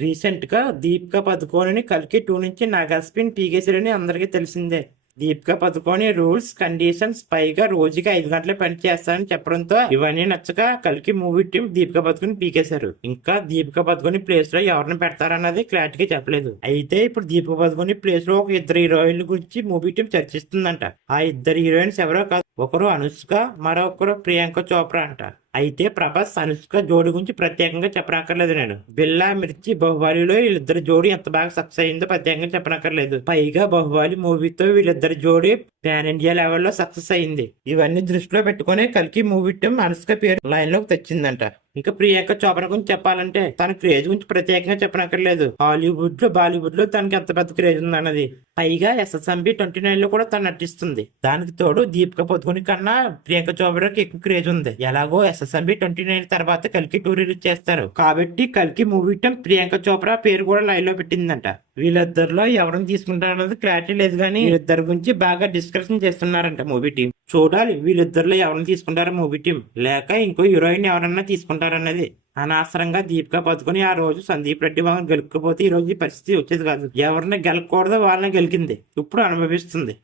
Recent గా దీపికా పదుకోణని కల్కి 2 నుంచి నాగార్జున పీకేశారని అందరికీ తెలిసిందే. దీపికా పదుకోని రూల్స్ కండిషన్స్ పైగా రోజుకి 5 గంటలే పని చేస్తానని చెప్పడంతో ఇవన్నీ నచ్చక కల్కి మూవీ టీం దీపికా పదుకొని పీకేశారు. ఇంకా దీపికా పదుకొని ప్లేస్ లో ఎవరిని పెడతారన్నది క్లారిటీగా చెప్పలేదు. అయితే ఇప్పుడు దీపికా పదుకొని ప్లేస్ లో ఒక ఇద్దరు హీరోయిన్ల గురించి మూవీ టీం చర్చిస్తుందంట. ఆ ఇద్దరు హీరోయిన్స్ ఎవరో కాదు, ఒకరు అనుష్క, మరొకరు ప్రియాంక చోప్రా అంట. అయితే ప్రభాస్ అనుష్క జోడి గురించి ప్రత్యేకంగా చెప్పనక్కర్లేదు. నేను బిల్లా మిర్చి బాహుబలిలో వీళ్ళిద్దరు జోడి ఎంత బాగా సక్సెస్ అయిందో ప్రత్యేకంగా చెప్పనక్కర్లేదు. పైగా బాహుబలి మూవీతో వీళ్ళిద్దరు జోడి పాన్ ఇండియా లెవెల్లో సక్సెస్ అయింది. ఇవన్నీ దృష్టిలో పెట్టుకుని కల్కి మూవీ టీం అనుష్క పేరు లైన్ లోకి తెచ్చిందంట. ఇంకా ప్రియాంక చోప్రా గురించి చెప్పాలంటే తన క్రేజ్ గురించి ప్రత్యేకంగా చెప్పనక్కర్లేదు. హాలీవుడ్ లో బాలీవుడ్ లో తనకి ఎంత పెద్ద క్రేజ్ ఉందన్నది. పైగా SSMB 29 లో కూడా తను నటిస్తుంది. దానికి తోడు దీపికా పదుకొని కన్నా ప్రియాంక చోప్రాకి ఎక్కువ క్రేజ్ ఉంది. ఎలాగో SSMB 29 తర్వాత కల్కి 2 రిలీజ్ చేస్తారు కాబట్టి కల్కి మూవీ టీం ప్రియాంక చోప్రా పేరు కూడా లైన్ లో పెట్టిందంట. వీళ్ళిద్దరిలో ఎవరిని తీసుకుంటారన్నది క్లారిటీ లేదు కానీ వీళ్ళిద్దరి గురించి బాగా డిస్కషన్ చేస్తున్నారంట మూవీ టీం. చూడాలి వీళ్ళిద్దరిలో ఎవరిని తీసుకుంటారో మూవీ టీం, లేక ఇంకో హీరోయిన్ ఎవరన్నా తీసుకుంటారన్నది. అనవసరంగా దీపికా పదుకొని ఆ రోజు సందీప్ రెడ్డి వాళ్ళని గెలుపుకపోతే ఈ రోజు ఈ పరిస్థితి వచ్చేది కాదు. ఎవరిని గెలకూడదో వాళ్ళని గెలికింది, ఇప్పుడు అనుభవిస్తుంది.